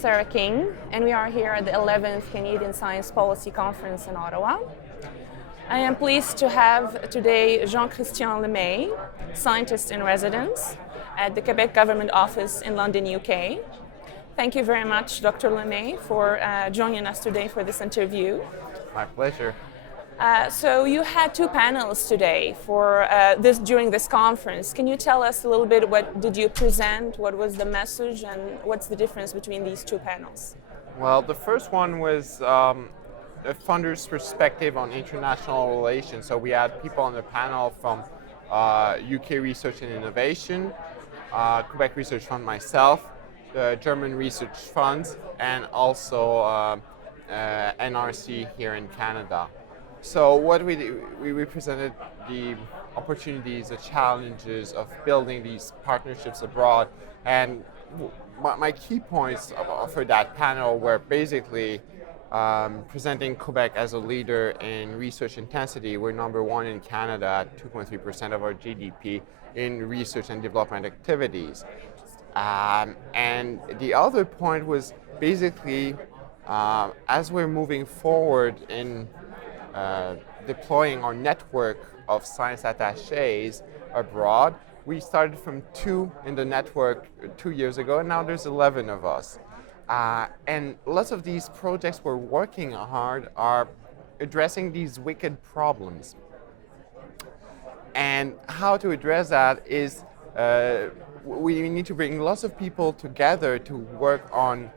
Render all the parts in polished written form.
Sarah King, and we are here at the 11th Canadian Science Policy Conference in Ottawa. I am pleased to have today Jean-Christian Lemay, scientist in residence at the Québec Government Office in London, UK. Thank you very much, Dr. Lemay, for joining us today for this interview. My pleasure. So you had two panels today for during this conference. Can you tell us a little bit what did you present, what was the message, and what's the difference between these two panels? Well, the first one was a funder's perspective on international relations. So we had people on the panel from UK Research and Innovation, Quebec Research Fund myself, the German Research Fund, and also NRC here in Canada. So what we did, we presented the opportunities, the challenges of building these partnerships abroad, and my key points for that panel were basically presenting Quebec as a leader in research intensity. We're number one in Canada at 2.3% of our GDP in research and development activities. And the other point was basically as we're moving forward in deploying our network of science attachés abroad. We started from 2 in the network 2 years ago, and now there's 11 of us. And lots of these projects we're working hard are addressing these wicked problems. And how to address that is we need to bring lots of people together to work on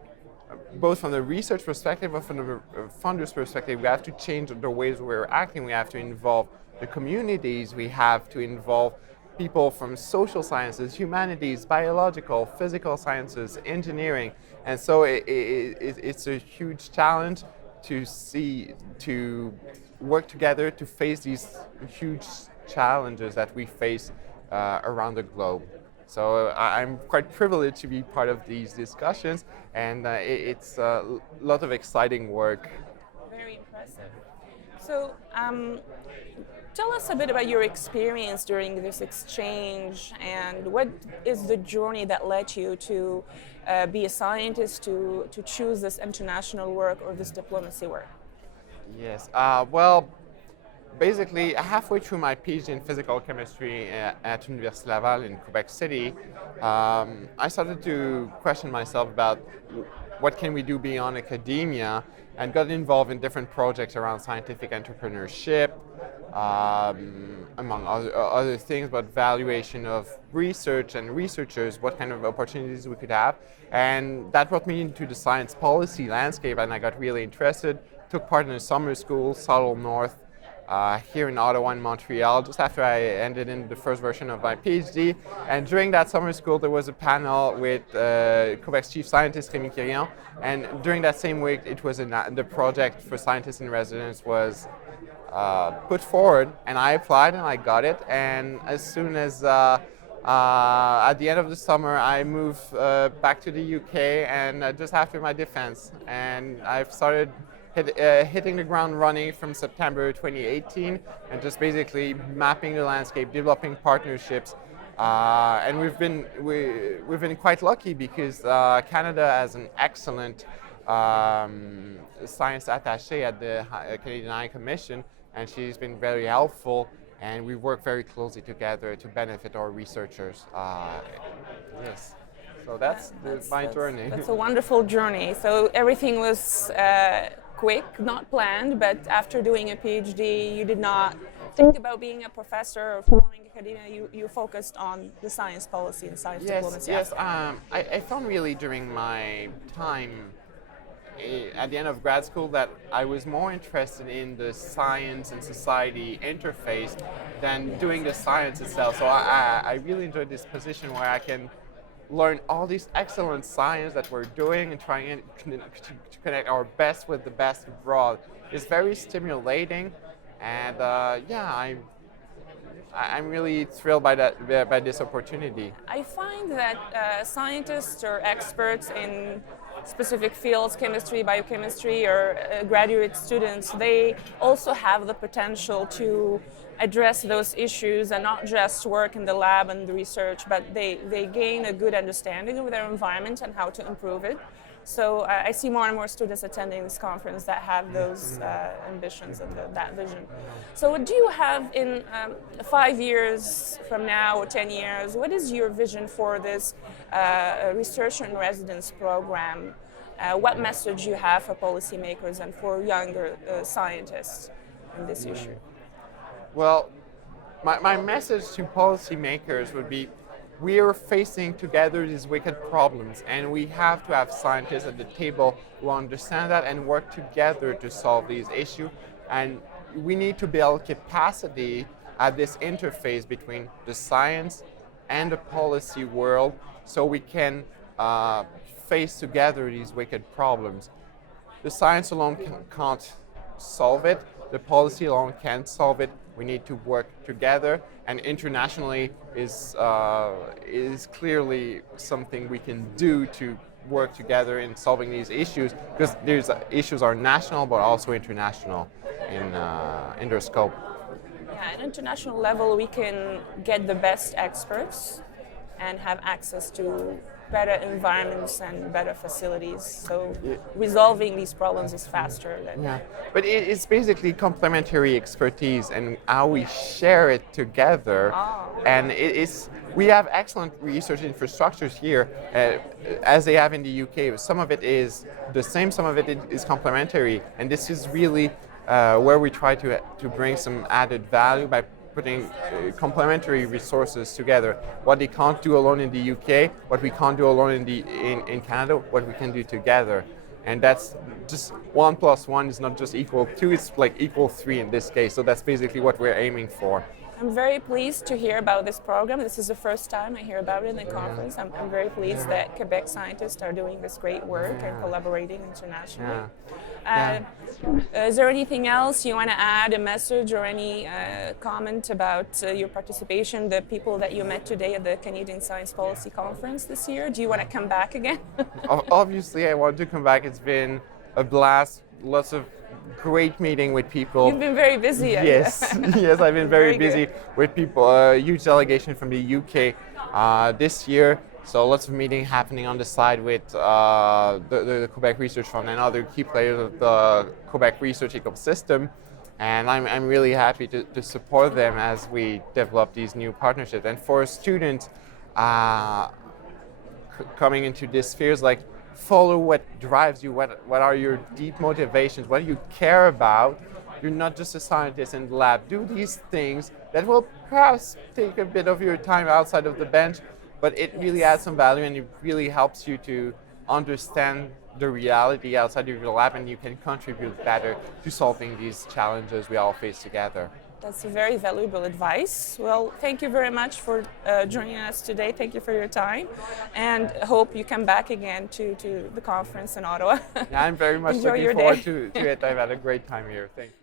both from the research perspective and from the funder's perspective. We have to change the ways we're acting. We have to involve the communities. We have to involve people from social sciences, humanities, biological, physical sciences, engineering. And so it's a huge challenge to work together to face these huge challenges that we face around the globe. So I'm quite privileged to be part of these discussions, and it's a lot of exciting work. Very impressive. So tell us a bit about your experience during this exchange, and what is the journey that led you to be a scientist, to choose this international work or this diplomacy work? Yes, well, basically, halfway through my PhD in physical chemistry at Université Laval in Quebec City, I started to question myself about what can we do beyond academia, and got involved in different projects around scientific entrepreneurship, among other things, but valuation of research and researchers, what kind of opportunities we could have. And that brought me into the science policy landscape, and I got really interested, took part in a summer school, Subtle North, here in Ottawa and Montreal, just after I ended in the first version of my PhD. And during that summer school, there was a panel with Quebec's chief scientist, Rémi Quirion. And during that same week, it was the project for scientists in residence was put forward, and I applied and I got it. And as soon as at the end of the summer, I moved back to the UK, and just after my defense, and I've started hitting the ground running from September 2018, and just basically mapping the landscape, developing partnerships, and we've been quite lucky because Canada has an excellent science attaché at the Canadian High Commission, and she's been very helpful, and we work very closely together to benefit our researchers. Yes. So that's my journey. That's a wonderful journey. So everything was quick, not planned, but after doing a PhD, you did not think about being a professor or following academia. You focused on the science policy and science diplomacy. Yes. I found really during my time at the end of grad school that I was more interested in the science and society interface than doing the science itself. So I really enjoyed this position where I can learn all these excellent science that we're doing and trying to connect our best with the best abroad. It's very stimulating, and I'm really thrilled by this opportunity. I find that scientists or experts in specific fields, chemistry, biochemistry, or graduate students, they also have the potential to address those issues and not just work in the lab and the research, but they gain a good understanding of their environment and how to improve it. So I see more and more students attending this conference that have those ambitions and that vision. So what do you have in 5 years from now or 10 years? What is your vision for this research and residence program? What message you have for policymakers and for younger scientists in this issue? Well, my message to policymakers would be, we are facing together these wicked problems, and we have to have scientists at the table who understand that and work together to solve these issues. And we need to build capacity at this interface between the science and the policy world so we can face together these wicked problems. The science alone can't solve it. The policy alone can't solve it. We need to work together, and internationally is clearly something we can do to work together in solving these issues, because these issues are national but also international in their scope. Yeah, at international level, we can get the best experts and have access to better environments and better facilities. So resolving these problems is faster than... Yeah, but it's basically complementary expertise and how we share it together. And we have excellent research infrastructures here, as they have in the UK. Some of it is the same, some of it is complementary. And this is really where we try to bring some added value by putting complementary resources together. What they can't do alone in the UK, what we can't do alone in Canada, what we can do together. And that's just 1 + 1 is not just equal 2, it's like equal 3 in this case. So that's basically what we're aiming for. I'm very pleased to hear about this program. This is the first time I hear about it in the conference. I'm very pleased that Quebec scientists are doing this great work and collaborating internationally. Is there anything else you want to add, a message or any comment about your participation, the people that you met today at the Canadian Science Policy Conference this year? Do you want to come back again? Obviously, I want to come back. It's been a blast, lots of great meeting with people. You've been very busy. Yes, yes, I've been very busy with people. A huge delegation from the UK this year. So lots of meeting happening on the side with the Quebec Research Fund and other key players of the Quebec research ecosystem. And I'm really happy to support them as we develop these new partnerships. And for students coming into this spheres, like, follow what drives you, what are your deep motivations, what do you care about. You're not just a scientist in the lab. Do these things that will perhaps take a bit of your time outside of the bench, but it really adds some value and it really helps you to understand the reality outside of your lab, and you can contribute better to solving these challenges we all face together. That's a very valuable advice. Well, thank you very much for joining us today. Thank you for your time, and hope you come back again to the conference in Ottawa. Yeah, I'm very much looking forward to it. I've had a great time here. Thank you.